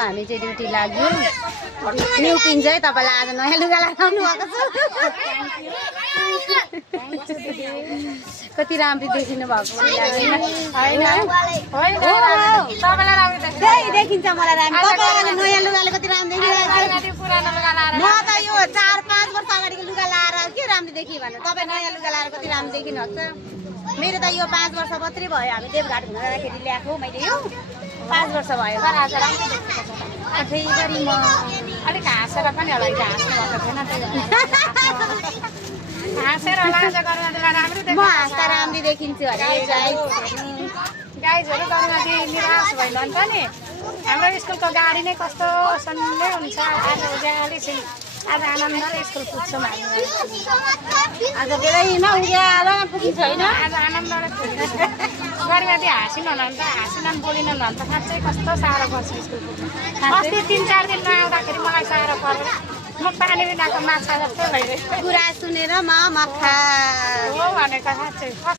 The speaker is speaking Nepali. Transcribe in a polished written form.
हामी चाहिँ ड्युटी लाग्यो न्यू पिन चाहिँ तपाईँलाई आज नयाँ लुगा लगाउनु भएको छु कति राम्रो देखिनु भएको देखिन्छ मलाई नयाँ लुगाले कति राम्रो देखिरहेको म त यो 4-5 वर्ष अगाडिको लुगा लाएर के राम्रो देखियो भने तपाईँ नयाँ लुगा लाएर कति राम्रो देखिनुहुन्छ मेरो त यो 5 वर्ष मात्रै भयो हामी देवघाट घुम्न जाँदाखेरि ल्याएको मैले यो 5 वर्ष भयो फेरि म अलिक हाँसेर पनि होला हाँस्नु भएको थिएन हाँसेर लाज गरेर राम्रो म हाँस्दा राम्रो देखिन्छु अरे गाइजहरू गर्नुलाई निराश भइल नि हाम्रो स्कुलको गाडी नै कस्तो सन्डे हुन्छ आज उज्याली आज आनन्दले स्कुल पुग्छौँ हामी आज बेलैमा उज्यालो पुगिन्छ होइन आज आनन्दले पुग्छ गरिमाथि हाँसिनु भने त हाँसिन बोलिनु भने त साँच्चै कस्तो साह्रो पर्छ स्कुल पुग्नु अस्ति 3-4 दिन नआउँदाखेरि मलाई साह्रो परेर म पानी बिनाको माछा जस्तो भइरहेको कुरा सुनेर म मक्खा हो भनेको साँच्चै